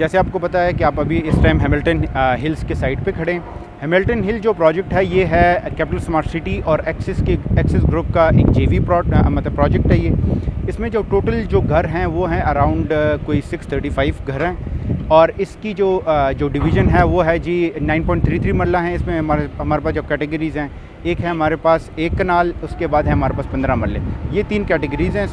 जैसे आपको पता है कि आप अभी इस टाइम हैमिल्टन हिल्स के साइट पे खड़े हैं। हैमिल्टन हिल जो प्रोजेक्ट है ये है कैपिटल स्मार्ट सिटी और एक्सिस ग्रुप का एक जेवी मतलब प्रोजेक्ट है ये। इसमें जो टोटल जो घर हैं वो हैं अराउंड कोई 635 घर हैं और इसकी जो डिवीज़न है वो है जी 9.33 मरला है। इसमें हमारे पास जो कैटेगरीज़ हैं, एक है हमारे पास एक कनाल, उसके बाद है हमारे पास 15 मरले। ये 3 कैटेगरीज़ हैं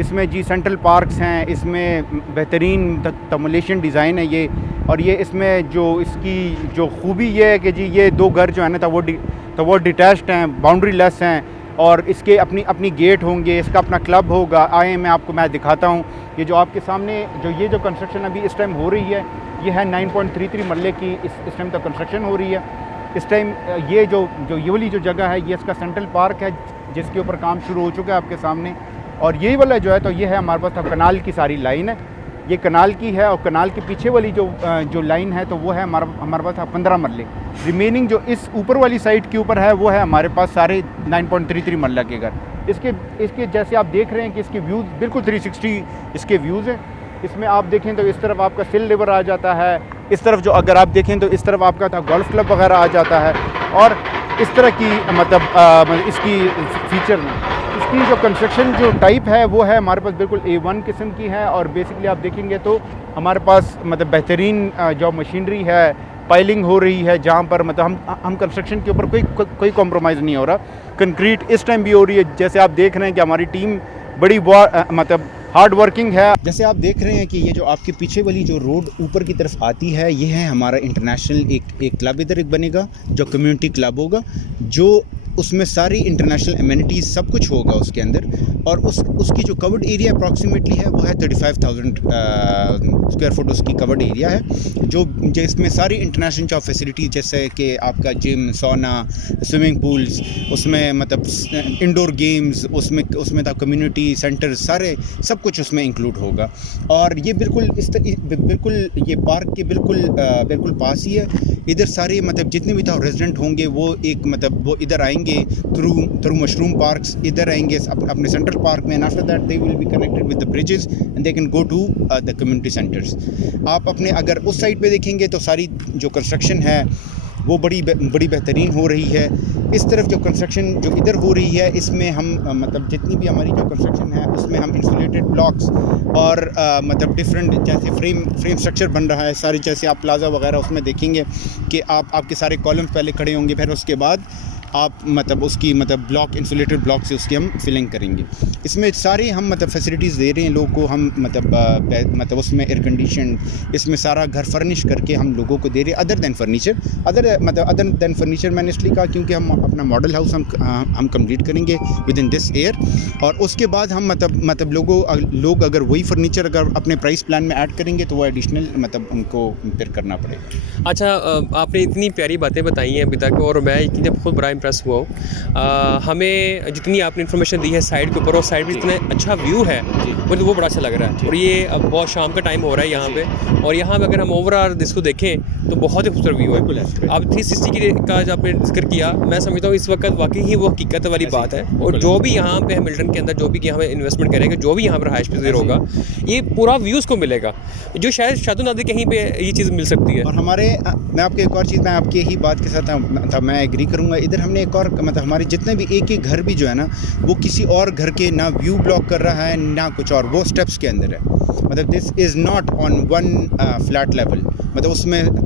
इसमें जी सेंट्रल पार्क्स हैं, इसमें बेहतरीन तमुलेशन डिज़ाइन है ये। और ये इसमें जो इसकी जो खूबी ये है कि जी ये 2 घर जो है ना तो वो डिटैच्ड हैं, बाउंड्री लेस हैं और इसके अपनी गेट होंगे, इसका अपना क्लब होगा। आए मैं दिखाता हूँ। ये जो आपके सामने ये जो कंस्ट्रक्शन अभी इस टाइम हो रही है ये है 9.33 मरले की इस टाइम तक कंस्ट्रक्शन हो रही है। इस टाइम ये वाली जो जगह है ये इसका सेंट्रल पार्क है जिसके ऊपर काम शुरू हो चुका है आपके सामने। और यही वाला जो है तो ये है हमारे पास कनाल की सारी लाइन है, ये कनाल की है। और कनाल के पीछे वाली जो लाइन है तो वो है हमारे पास 15 मरले। रिमेनिंग जो इस ऊपर वाली साइड के ऊपर है वो है हमारे पास सारे 9.33 मरला के घर। इसके जैसे आप देख रहे हैं कि इसके व्यूज़ बिल्कुल 360 इसके व्यूज़ हैं। इसमें आप देखें तो इस तरफ आपका सिल रिवर आ जाता है, इस तरफ जो अगर आप देखें तो इस तरफ आपका गोल्फ क्लब वगैरह आ जाता है। और इस तरह की मतलब इसकी फीचर में इसकी जो कंस्ट्रक्शन जो टाइप है वो है हमारे पास बिल्कुल A1 किस्म की है। और बेसिकली आप देखेंगे तो हमारे पास मतलब बेहतरीन जो मशीनरी है, पाइलिंग हो रही है जहाँ पर मतलब हम कंस्ट्रक्शन के ऊपर कोई कॉम्प्रोमाइज़ नहीं हो रहा। कंक्रीट इस टाइम भी हो रही है। जैसे आप देख रहे हैं कि हमारी टीम बड़ी मतलब हार्ड वर्किंग है। जैसे आप देख रहे हैं कि ये जो आपके पीछे वाली जो रोड ऊपर की तरफ आती है ये है हमारा इंटरनेशनल एक क्लब इधर एक बनेगा जो कम्युनिटी क्लब होगा, जो उसमें सारी इंटरनेशनल एमिनिटीज़ सब कुछ होगा उसके अंदर। और उसकी जो कवर्ड एरिया अप्रॉक्सीमेटली है वो है 35,000 स्क्वायर फुट उसकी कवर्ड एरिया है, जो इसमें सारी इंटरनेशनल जॉब फैसिलिटीज़ जैसे कि आपका जिम, सोना, स्विमिंग पूल्स, उसमें मतलब इंडोर गेम्स, उसमें था कम्युनिटी सेंटर, सारे सब कुछ उसमें इंक्लूड होगा। और ये बिल्कुल ये पार्क के बिल्कुल पास ही है। इधर सारे मतलब जितने भी था रेजिडेंट होंगे वो वो इधर आएंगे थ्रू मशरूम पार्क्स, इधर आएंगे अपने सेंट्रल पार्क में। And after that they will be connected with the bridges and they can go to the community centres. आप अपने अगर उस साइड पे देखेंगे तो सारी जो कंस्ट्रक्शन है वो बड़ी बेहतरीन हो रही है। इस तरफ जो कंस्ट्रक्शन जो इधर हो रही है इसमें हम मतलब जितनी भी हमारी जो कंस्ट्रक्शन है उसमें हम इंसुलेटेड ब्लॉक्स और मतलब डिफरेंट जैसे फ्रेम स्ट्रक्चर बन रहा है सारी। जैसे आप प्लाजा वगैरह उसमें देखेंगे कि आपके सारे कॉलम्स पहले खड़े होंगे, फिर उसके बाद आप मतलब उसकी मतलब ब्लॉक इंसुलेटेड ब्लॉक से उसकी हम फिलिंग करेंगे। इसमें सारे हम मतलब फैसिलिटीज़ दे रहे हैं लोगों को। हम मतलब उसमें एयर कंडीशन, इसमें सारा घर फर्निश करके हम लोगों को दे रहे हैं। अदर देन फर्नीचर मैंने इसलिए कहा क्योंकि हम अपना मॉडल हाउस हम कंप्लीट करेंगे विद इन दिस ईयर। और उसके बाद हम मतलब लोग अगर वही फर्नीचर अगर अपने प्राइस प्लान में ऐड करेंगे तो वो एडिशनल मतलब उनको फिर करना पड़ेगा। अच्छा, आपने इतनी प्यारी बातें बताई हैं अभी तक और मैं जब खुद बड़ा इम्प्रेस हुआ हूँ। हमें जितनी आपने इन्फॉर्मेशन दी है साइड के ऊपर और साइड में जितना अच्छा व्यू है मुझे वो बड़ा अच्छा लग रहा है। और ये अब बहुत शाम का टाइम हो रहा है यहाँ पे, और यहाँ पे अगर हम ओवरऑल इसको देखें तो बहुत ही खूबसूरत व्यू है। आप 360 का जब आपने जिक्र किया, मैं समझता हूँ इस वक्त वाकई ही वो हकीकत वाली बात है। और जो भी यहाँ पे हैमिल्टन के अंदर जो भी यहाँ पे इन्वेस्टमेंट करेंगे, जो भी यहाँ पर हाइश पजीर होगा, ये पूरा व्यूज़ को मिलेगा जो शायद शादुनादी कहीं पे ये चीज़ मिल सकती है। और मैं आपको एक और चीज़, मैं आपकी यही बात के साथ मैं एग्री करूँगा। इधर हमने एक और मतलब हमारे जितने भी एक घर भी जो है ना वो किसी और घर के ना व्यू ब्लॉक कर रहा है ना कुछ और, वो स्टेप्स के अंदर है। मतलब this is not on one flat level, मतलब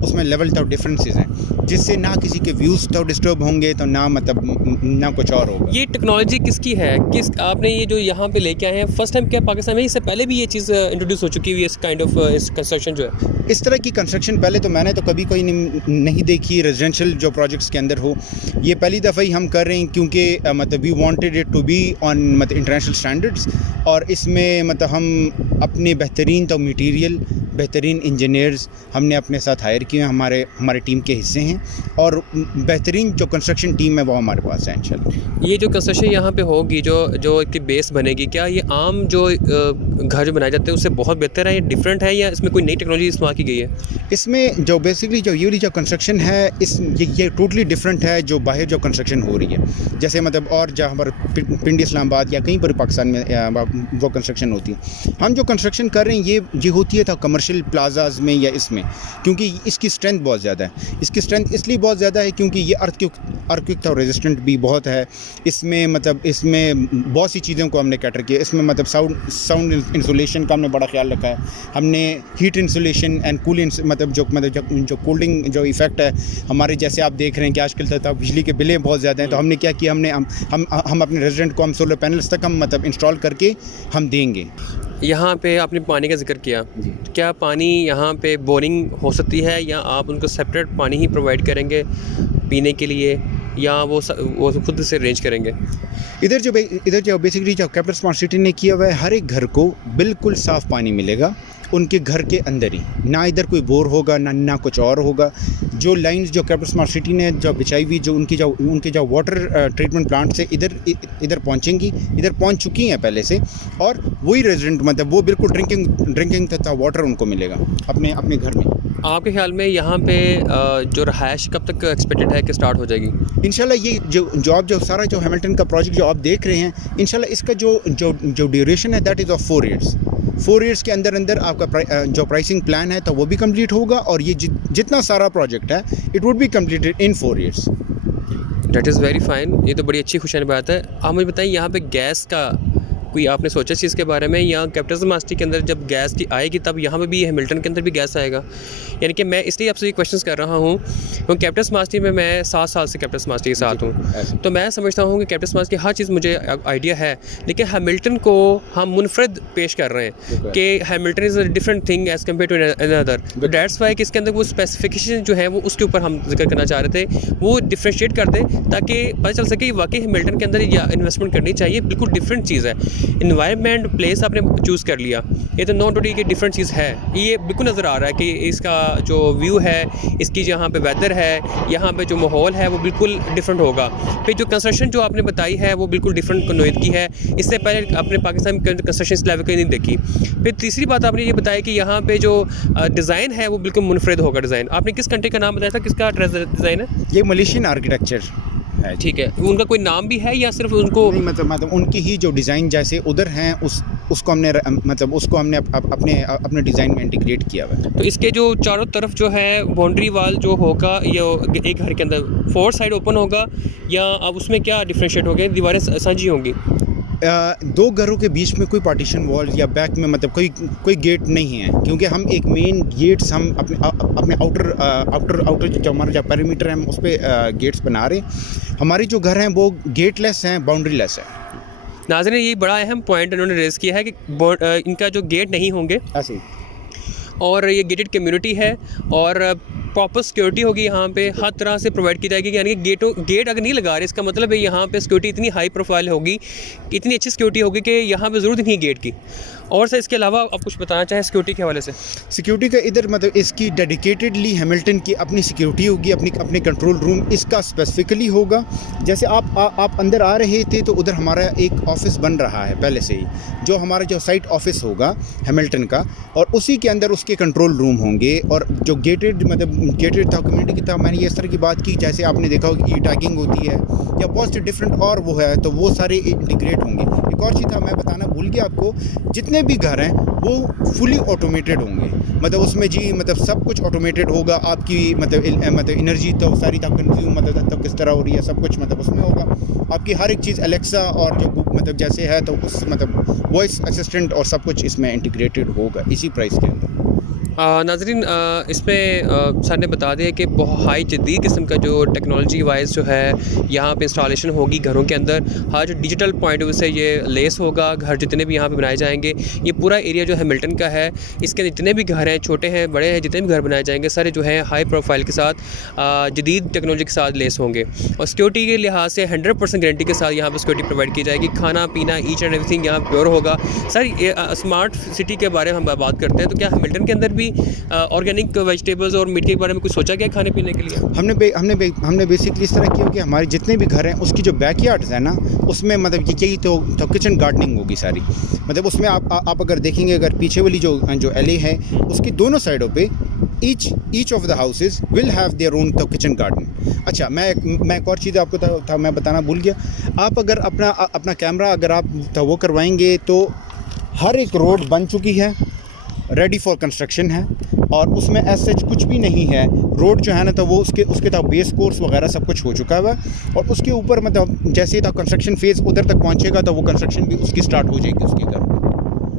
उसमें लेवल तो डिफरेंसेस हैं जिससे ना किसी के व्यूज़ तो डिस्टर्ब होंगे तो ना मतलब ना कुछ और होगा। ये टेक्नोलॉजी किसकी है, आपने ये जो यहाँ पे लेके आए हैं फर्स्ट टाइम क्या पाकिस्तान में? इससे पहले भी ये चीज़ इंट्रोड्यूस हो चुकी हुई है, इस काइंड ऑफ इस कंस्ट्रक्शन जो है? इस तरह की कंस्ट्रक्शन पहले तो मैंने तो कभी कोई नहीं देखी रेजिडेंशियल जो प्रोजेक्ट्स के अंदर हो। ये पहली दफ़ा ही हम कर रहे हैं क्योंकि मतलब we wanted it to be on मतलब इंटरनेशनल स्टैंडर्ड्स। और इसमें मतलब हम अपने बेहतरीन तो मटीरियल, बेहतरीन इंजीनियर्स हमने अपने साथ हायर किए हैं, हमारे टीम के हिस्से हैं। और बेहतरीन जो कंस्ट्रक्शन टीम है वो हमारे पास है इंशाल्लाह। ये जो कंस्ट्रक्शन यहाँ पे होगी, जो इसकी बेस बनेगी, क्या ये आम जो घर जो बनाए जाते हैं उससे बहुत बेहतर है, ये डिफरेंट है, या इसमें कोई नई टेक्नोलॉजी इस्तेमाल की गई है? इसमें जो बेसिकली जो ये जो कंस्ट्रक्शन है ये टोटली डिफरेंट है जो बाहर जो कंस्ट्रक्शन हो रही है। जैसे मतलब और जहाँ पर पिंडी इस्लामाबाद या कहीं पर पाकिस्तान में वो कंस्ट्रक्शन होती है, हम जो कंस्ट्रक्शन कर रहे हैं ये होती है तो कमर्शियल कमर्शियल प्लाजाज में या इसमें, क्योंकि इसकी स्ट्रेंथ बहुत ज़्यादा है। इसकी स्ट्रेंथ इसलिए बहुत ज़्यादा है क्योंकि ये अर्थक्वेक रेजिस्टेंट भी बहुत है। इसमें मतलब इसमें बहुत सी चीज़ों को हमने कैटर किया। इसमें मतलब साउंड इंसुलेशन का हमने बड़ा ख्याल रखा है। हमने हीट इंसुलेशन एंड कूलिंग मतलब जो कूलिंग जो इफ़ेक्ट है हमारे, जैसे आप देख रहे हैं कि आजकल तक बिजली के बिलें बहुत ज़्यादा हैं, तो हमने क्या किया, हम अपने रेजिडेंट को हम सोलर पैनल्स तक हम मतलब इंस्टॉल करके हम देंगे। यहाँ पे आपने पानी का जिक्र किया, क्या पानी यहाँ पे बोरिंग हो सकती है या आप उनको सेपरेट पानी ही प्रोवाइड करेंगे पीने के लिए, या वो खुद से अरेंज करेंगे? इधर जो बेसिकली जो कैपिटल स्मार्ट सिटी ने किया हुआ है, हर एक घर को बिल्कुल साफ़ पानी मिलेगा उनके घर के अंदर ही, ना इधर कोई बोर होगा ना कुछ और होगा। जो लाइंस जो कैपिटल स्मार्ट सिटी ने जो बिछाई हुई, जो उनके जो वाटर ट्रीटमेंट प्लांट से इधर पहुंचेंगी, इधर पहुंच चुकी हैं पहले से, और वही रेजिडेंट मतलब वो बिल्कुल ड्रिंकिंग तथा वाटर उनको मिलेगा अपने घर में। आपके ख्याल में यहाँ पे जो रहायश कब तक एक्सपेक्टेड है कि स्टार्ट हो जाएगी? इंशाल्लाह ये जो सारा जो हैमिल्टन का प्रोजेक्ट जो आप देख रहे हैं, इंशाल्लाह इसका जो ड्यूरेशन है that is of 4 years. 4 years के अंदर आपका जो प्राइसिंग प्लान है तो वो भी कंप्लीट होगा, और ये जितना सारा प्रोजेक्ट है it would be completed in 4 years. That is very fine. ये तो बड़ी अच्छी खुशहाल बात है। आप मुझे बताइए, यहाँ पे गैस का कोई आपने सोचा इस चीज़ के बारे में, या कैपिटल स्मार्ट सिटी के अंदर जब गैस की आएगी तब यहाँ पे भी हैमिल्टन के अंदर भी गैस आएगा? यानी कि मैं इसलिए आपसे ये क्वेश्चंस कर रहा हूँ क्योंकि कैपिटल स्मार्ट सिटी में मैं 7 साल से कैपिटल स्मार्ट सिटी के साथ हूँ, तो मैं समझता हूँ कि कैपिटल स्मार्ट सिटी की हर चीज़ मुझे आइडिया है, लेकिन हैमिल्टन को हम मुनफरद पेश कर रहे हैं कि Hamilton is a different thing as compared to another. That's why कि इसके अंदर वो स्पेसिफिकेशन जो है वो उसके ऊपर हम जिक्र करना चाह रहे थे, वो डिफ्रेंशिएट कर दें ताकि पता चल सके वाकई हैमिल्टन के अंदर या इन्वेस्टमेंट करनी चाहिए। बिल्कुल डिफरेंट चीज़ है। इन्वायरमेंट प्लेस आपने चूज़ कर लिया, ये तो नॉट टोटली की डिफरेंट चीज़ है। ये बिल्कुल नज़र आ रहा है कि इसका जो व्यू है, इसकी जहाँ पे वेदर है, यहाँ पे जो माहौल है वो बिल्कुल डिफरेंट होगा। फिर जो कंस्ट्रक्शन जो आपने बताई है वो बिल्कुल डिफरेंट नोयत की है, इससे पहले आपने पाकिस्तान में कंस्ट्रक्शन इस लेवल की नहीं देखी। फिर तीसरी बात आपने ये बताया कि यहाँ पे जो डिज़ाइन है वो बिल्कुल मुनफरद होगा। डिज़ाइन आपने किस कंट्री का नाम बताया था, किसका डिज़ाइन है? ये मलेशियन आर्किटेक्चर है। ठीक है, उनका कोई नाम भी है या सिर्फ उनको नहीं, मतलब उनकी ही जो डिज़ाइन जैसे उधर हैं उसको हमने अपने डिज़ाइन में इंटीग्रेट किया हुआ है। तो इसके जो चारों तरफ जो है बाउंड्री वाल जो होगा, ये एक घर के अंदर 4 साइड ओपन होगा, या अब उसमें क्या डिफ्रेंशिएट होगा, दीवारें साझी होंगी? 2 घरों के बीच में कोई पार्टीशन वॉल या बैक में मतलब कोई गेट नहीं है, क्योंकि हम एक मेन गेट्स हम अपने आउटर जो हमारा जो पेरीमीटर है हम उस पर गेट्स बना रहे हैं। हमारी जो घर हैं वो गेटलेस हैं, बाउंड्री लेस है। नाज़रीन, ये बड़ा अहम पॉइंट इन्होंने रेज़ किया है कि इनका जो गेट नहीं होंगे ऐसे, और ये गेटेड कम्युनिटी है और प्रॉपर सिक्योरिटी होगी यहाँ पे, हर तरह से प्रोवाइड की जाएगी। यानी कि गेट अगर नहीं लगा रहे, इसका मतलब है यहाँ पे सिक्योरिटी इतनी हाई प्रोफाइल होगी, इतनी अच्छी सिक्योरिटी होगी कि यहाँ पे ज़रूरत नहीं गेट की। और सर इसके अलावा आप कुछ बताना चाहें सिक्योरिटी के हवाले से? सिक्योरिटी का इधर मतलब इसकी डेडिकेटेडली हैमिल्टन की अपनी सिक्योरिटी होगी, अपने कंट्रोल रूम इसका स्पेसिफिकली होगा। जैसे आप अंदर आ रहे थे तो उधर हमारा एक ऑफिस बन रहा है पहले से ही, जो हमारा जो साइट ऑफिस होगा हैमिल्टन का, और उसी के अंदर उसके कंट्रोल रूम होंगे। और जो गेटेड था कम्युनिटी की था, मैंने ये इस तरह की बात की जैसे आपने देखा होगा ई टैगिंग होती है या बहुत डिफरेंट और वो है, तो वो सारे इंटीग्रेट होंगे। एक और चीज़ था मैं बताना भूल गया आपको, जितने भी घर हैं वो फुली ऑटोमेटेड होंगे, मतलब उसमें मतलब सब कुछ ऑटोमेटेड होगा। आपकी मतलब एनर्जी तो सारी तब कंज्यूम तब किस तरह हो रही है, सब कुछ उसमें होगा। आपकी हर एक चीज़ एलेक्सा और जो जैसे है तो उस वॉइस असिस्टेंट और सब कुछ इसमें इंटीग्रेटेड होगा इसी प्राइस के अंदर। नाज़रीन, इसमें सर ने बता दिया कि बहुत हाई जदीद किस्म का जो टेक्नोलॉजी वाइज जो है यहाँ पे इंस्टॉलेशन होगी घरों के अंदर। हर जो डिजिटल पॉइंट ऑफ व्यू से ये लेस होगा। घर जितने भी यहाँ पे बनाए जाएंगे, ये पूरा एरिया जो हैमिल्टन का है, इसके जितने भी घर हैं, छोटे हैं बड़े हैं, जितने भी घर बनाए जाएंगे सारे जो है हाई प्रोफाइल के साथ जदीद टेक्नोलॉजी के साथ लेस होंगे। और सिक्योरिटी के लिहाज से 100% गारंटी के साथ यहाँ पर सिक्योरिटी प्रोवाइड की जाएगी। खाना पीना ईच एंड एवरीथिंग यहाँ प्योर होगा। सर स्मार्ट सिटी के बारे में हम बात करते हैं, तो क्या हैमिल्टन के अंदर भी ऑर्गेनिक वेजिटेबल्स और मीट के बारे में कुछ सोचा गया खाने पीने के लिए? हमने बेसिकली इस तरह किया कि हमारे जितने भी घर हैं उसकी जो बैकयार्ड्स है ना, उसमें मतलब यही तो किचन गार्डनिंग होगी सारी। मतलब उसमें आप अगर देखेंगे, अगर पीछे वाली जो एले है उसकी दोनों साइडों पे each of the houses will have their own kitchen garden. अच्छा, मैं एक और चीज़ आपको मैं बताना भूल गया। आप अगर अपना कैमरा अगर आप वो करवाएंगे तो हर एक रोड बन चुकी है, रेडी फॉर कंस्ट्रक्शन है और उसमें ऐसा कुछ भी नहीं है। रोड जो है ना तो वो उसके तक बेस कोर्स वगैरह सब कुछ हो चुका हुआ है और उसके ऊपर मतलब जैसे ही था कंस्ट्रक्शन फेज़ उधर तक पहुंचेगा तो वो कंस्ट्रक्शन भी उसकी स्टार्ट हो जाएगी उसके घर।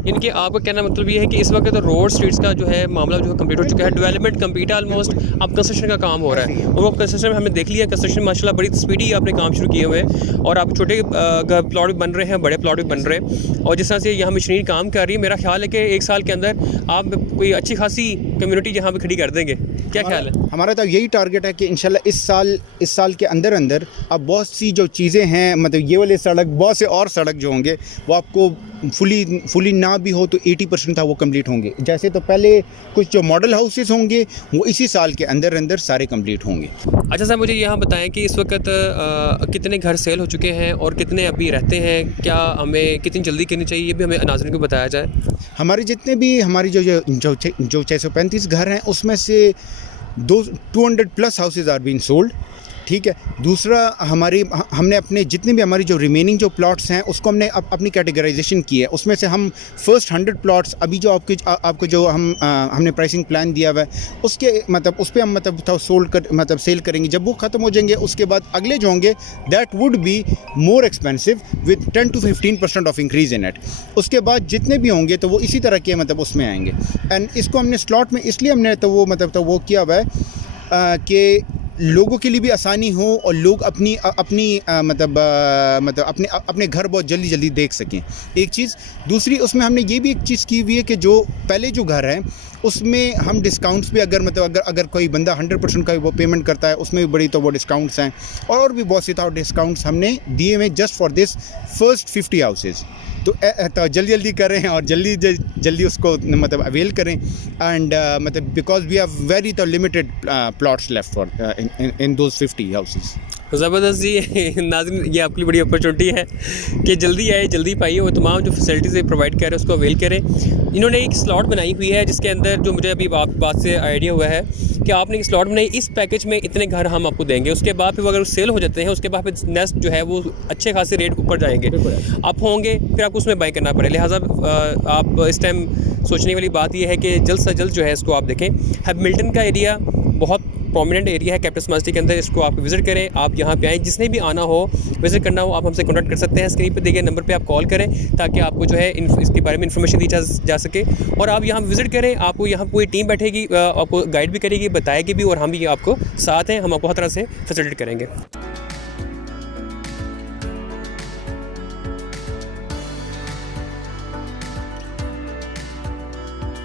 इनके आपका कहना मतलब ये है कि इस वक्त तो रोड स्ट्रीट्स का जो है मामला जो है कंप्लीट हो चुका है, डेवलपमेंट कंप्लीट है ऑलमोस्ट, अब कंस्ट्रक्शन का काम हो रहा है और वो कंस्ट्रक्शन में हमने देख लिया कंस्ट्रक्शन माशाल्लाह बड़ी स्पीडी आपने काम शुरू किए हुए हैं और आप छोटे प्लॉट भी बन रहे हैं, बड़े प्लॉट भी बन रहे हैं और जिस तरह से यहाँ मशीनरी काम कर रही है, मेरा ख्याल है कि 1 साल के अंदर आप कोई अच्छी खासी कम्युनिटी यहाँ पे खड़ी कर देंगे। क्या ख्याल है? हमारा तो यही टारगेट है कि इंशाल्लाह इस साल के अंदर अब बहुत सी जो चीज़ें हैं मतलब ये वाले सड़क बहुत से और सड़क जो होंगे वो आपको फुली ना भी हो तो 80% था वो कंप्लीट होंगे। जैसे तो पहले कुछ जो मॉडल हाउसेस होंगे वो इसी साल के अंदर सारे कंप्लीट होंगे। अच्छा सर, मुझे यहाँ बताएं कि इस वक्त कितने घर सेल हो चुके हैं और कितने अभी रहते हैं, क्या हमें कितनी जल्दी करनी चाहिए ये भी हमें नाज़रीन को बताया जाए। हमारे जितने भी हमारी जो 635 घर हैं उसमें से 200+ हाउसेज आर बीन सोल्ड। ठीक है। दूसरा हमने अपने जितने भी हमारी जो रिमेनिंग जो प्लॉट्स हैं उसको हमने अपनी कैटेगराइजेशन की है। उसमें से हम फर्स्ट 100 प्लॉट्स अभी जो आपको जो हमने प्राइसिंग प्लान दिया हुआ है उसके मतलब उस पर हम मतलब सेल करेंगे। जब वो ख़त्म हो जाएंगे उसके बाद अगले जो होंगे that would be more expensive with 10 to 15% of increase in it. उसके बाद जितने भी होंगे तो वो इसी तरह के मतलब उसमें आएंगे। एंड इसको हमने स्लॉट में इसलिए हमने तो वो किया हुआ है कि लोगों के लिए भी आसानी हो और लोग अपनी अपने घर बहुत जल्दी देख सकें, एक चीज़। दूसरी उसमें हमने ये भी एक चीज़ की हुई है कि जो पहले जो घर हैं उसमें हम डिस्काउंट्स भी अगर कोई बंदा 100% का वो पेमेंट करता है उसमें भी बड़ी तो वो डिस्काउंट्स हैं और भी बहुत सी डिस्काउंट्स हमने दिए हुए just for this first 50 houses. तो जल्दी करें और जल्दी उसको मतलब अवेल करें एंड मतलब because we have very limited plots left for in those 50 houses. ज़बरदस्त जी। नाज़रीन, ये आपके लिए बड़ी अपॉर्चुनिटी है कि जल्दी आए, जल्दी पाइए, वो तमाम जो फैसिलिटीज़ प्रोवाइड कर रहे हैं उसको अवेल करें। इन्होंने एक स्लॉट बनाई हुई है जिसके अंदर जो मुझे अभी आपकी बात से आइडिया हुआ है कि आपने एक स्लॉट बनाई, इस पैकेज में इतने घर हम आपको देंगे, उसके बाद फिर अगर सेल हो जाते हैं उसके बाद फिर नेक्स्ट जो है वो अच्छे खासे रेट ऊपर जाएंगे आप होंगे, फिर आपको उसमें बाई करना पड़े। लिहाजा आप इस टाइम सोचने वाली बात यह है कि जल्द से जल्द जो है इसको आप देखें। हैमिल्टन का एरिया बहुत प्रोमिनेंट एरिया है कैपिटल स्मार्ट सिटी के अंदर, इसको आप विज़िट करें। आप यहाँ पे आएँ, जिसने भी आना हो विज़िट करना हो आप हमसे कॉन्टैक्ट कर सकते हैं। स्क्रीन पे दिए गए नंबर पे आप कॉल करें ताकि आपको जो है इसके बारे में इन्फॉर्मेशन दी जा सके और आप यहाँ विज़िट करें। आपको यहाँ पूरी टीम बैठेगी, आपको गाइड भी करेगी, बताएगी भी और हम भी आपको साथ हैं, हम आपको हर तरह से फैसिलिटेट करेंगे।